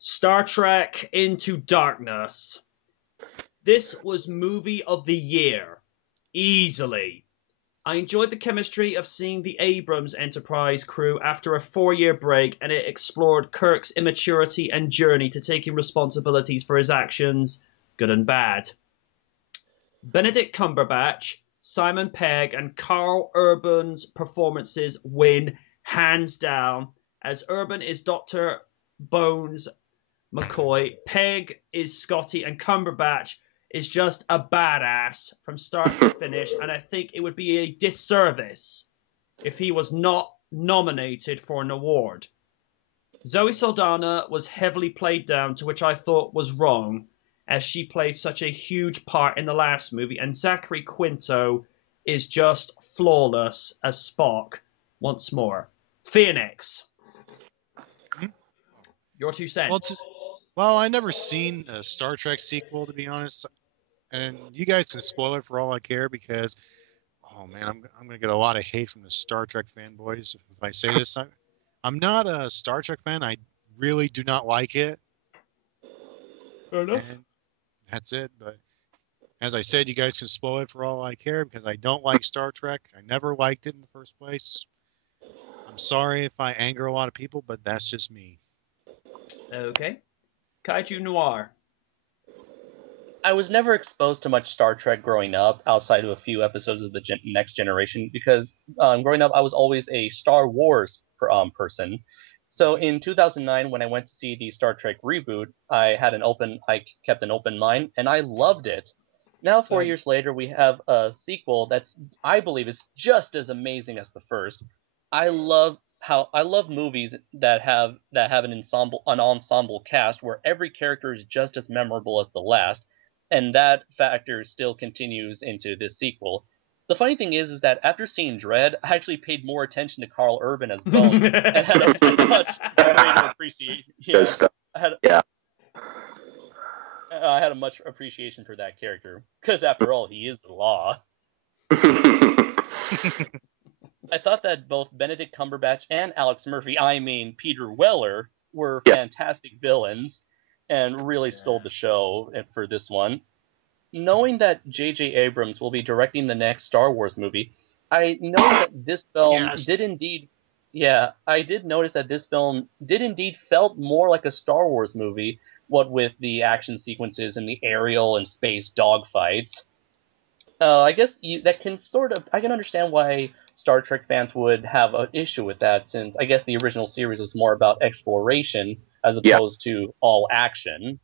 Star Trek Into Darkness. This was movie of the year. Easily. I enjoyed the chemistry of seeing the Abrams Enterprise crew after a 4-year break, and it explored Kirk's immaturity and journey to taking responsibilities for his actions, good and bad. Benedict Cumberbatch, Simon Pegg, and Carl Urban's performances win hands down, as Urban is Dr. Bones McCoy, Pegg is Scotty, and Cumberbatch is just a badass from start to finish, and I think it would be a disservice if he was not nominated for an award. Zoe Saldana was heavily played down, to which I thought was wrong, as she played such a huge part in the last movie, and Zachary Quinto is just flawless as Spock once more. Phoenix. Your 2 cents. Well, I never seen a Star Trek sequel, to be honest, and you guys can spoil it for all I care because, oh man, I'm gonna get a lot of hate from the Star Trek fanboys if I say this. I'm not a Star Trek fan. I really do not like it. Fair enough. And that's it. But as I said, you guys can spoil it for all I care because I don't like Star Trek. I never liked it in the first place. I'm sorry if I anger a lot of people, but that's just me. Okay. Kaiju Noir. I was never exposed to much Star Trek growing up, outside of a few episodes of the Next Generation, because growing up I was always a Star Wars person. So in 2009, when I went to see the Star Trek reboot, I kept an open mind, and I loved it. Now, 4 years later, we have a sequel that's, I believe, is just as amazing as the first. I love movies that have an ensemble cast where every character is just as memorable as the last, and that factor still continues into this sequel. The funny thing is that after seeing Dredd, I actually paid more attention to Carl Urban as Bones and had a much greater appreciation. I had a much appreciation for that character because, after all, he is the law. I thought that both Benedict Cumberbatch and Alex Murphy, I mean Peter Weller, were fantastic villains and really stole the show for this one. Knowing that J.J. Abrams will be directing the next Star Wars movie, I know that this film I did notice that this film did indeed felt more like a Star Wars movie, what with the action sequences and the aerial and space dogfights. I guess I can understand why Star Trek fans would have an issue with that, since I guess the original series was more about exploration as opposed to all action.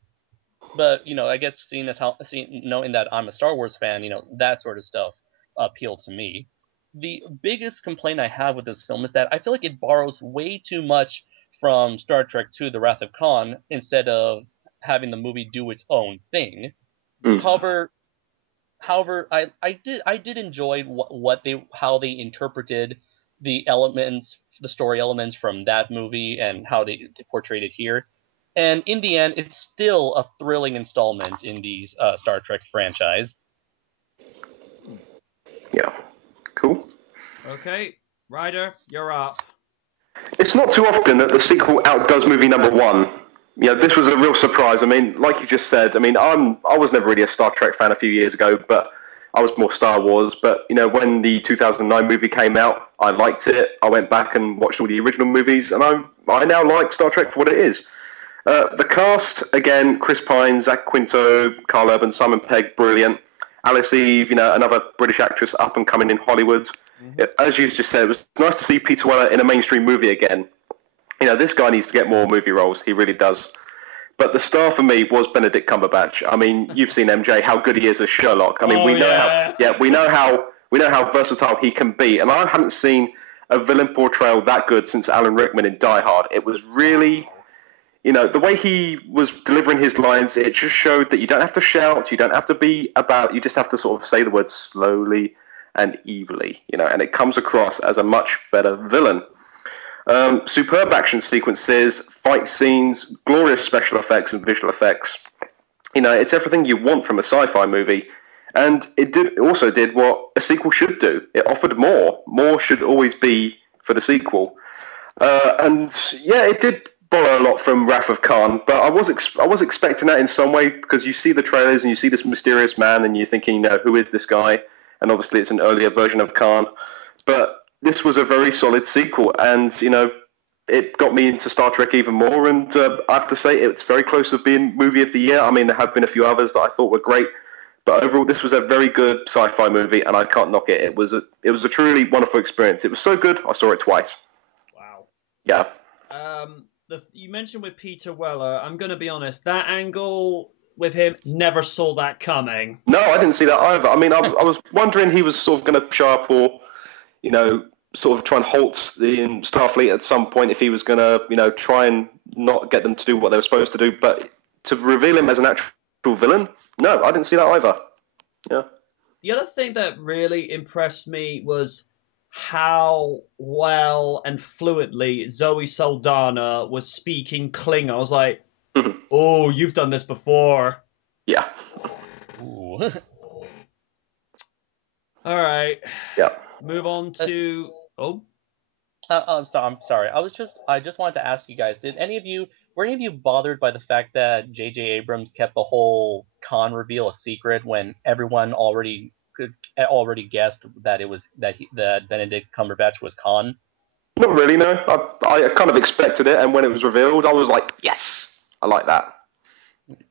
But I guess knowing that I'm a Star Wars fan, that sort of stuff appealed to me. The biggest complaint I have with this film is that I feel like it borrows way too much from Star Trek II: The Wrath of Khan instead of having the movie do its own thing. However, I did enjoy how they interpreted the story elements from that movie and how they portrayed it here. And in the end, it's still a thrilling installment in the Star Trek franchise. Yeah. Cool. Okay, Ryder, you're up. It's not too often that the sequel outdoes movie number one. This was a real surprise. I mean, like you just said, I was never really a Star Trek fan a few years ago, but I was more Star Wars. But, when the 2009 movie came out, I liked it. I went back and watched all the original movies, and I now like Star Trek for what it is. The cast, again, Chris Pine, Zach Quinto, Carl Urban, Simon Pegg, brilliant. Alice Eve, another British actress up and coming in Hollywood. As you just said, it was nice to see Peter Weller in a mainstream movie again. This guy needs to get more movie roles. He really does. But the star for me was Benedict Cumberbatch. You've seen MJ, how good he is as Sherlock. We know how versatile he can be. And I haven't seen a villain portrayal that good since Alan Rickman in Die Hard. It was really, the way he was delivering his lines, it just showed that you don't have to shout, you don't have to be about, you just have to sort of say the words slowly and evilly, and it comes across as a much better villain. Superb action sequences, fight scenes, glorious special effects and visual effects. It's everything you want from a sci-fi movie. And it also did what a sequel should do. It offered more. More should always be for the sequel. It did borrow a lot from Wrath of Khan, but I was expecting that in some way, because you see the trailers and you see this mysterious man and you're thinking, who is this guy? And obviously it's an earlier version of Khan. But this was a very solid sequel, and it got me into Star Trek even more. And I have to say, it's very close to being movie of the year. I mean, there have been a few others that I thought were great, but overall, this was a very good sci-fi movie, and I can't knock it. It was a truly wonderful experience. It was so good, I saw it twice. Wow. Yeah. You mentioned with Peter Weller, I'm going to be honest, that angle with him, never saw that coming. No, I didn't see that either. I mean, I was wondering he was sort of going to show up, or, sort of try and halt the Starfleet at some point if he was going to, try and not get them to do what they were supposed to do. But to reveal him as an actual villain, no, I didn't see that either. Yeah. The other thing that really impressed me was how well and fluently Zoe Saldana was speaking Klingon. I was like, oh, you've done this before. Yeah. Ooh. All right. Yeah. Move on to... I'm sorry. I just wanted to ask you guys, were any of you bothered by the fact that J.J. Abrams kept the whole Khan reveal a secret when everyone already guessed that that Benedict Cumberbatch was Khan? Not really, no. I kind of expected it, and when it was revealed, I was like, yes, I like that.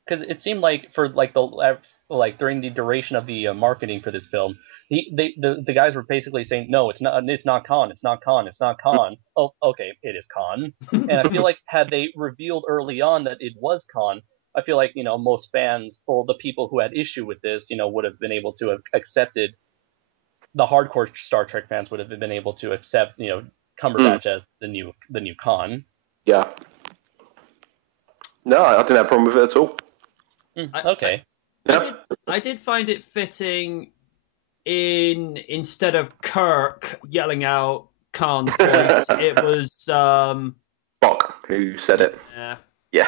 Because it seemed like for during the duration of the marketing for this film, the guys were basically saying, no, it's not Khan, it's not Khan, it's not Khan. Oh, okay, it is Khan. And I feel like had they revealed early on that it was Khan, I feel like most fans or the people who had issue with this would have been able to have accepted. The hardcore Star Trek fans would have been able to accept Cumberbatch as the new Khan. Yeah. No, I didn't have a problem with it at all. Okay. I did find it fitting instead of Kirk yelling out Khan's voice, it was Spock who said it. Yeah. Yeah.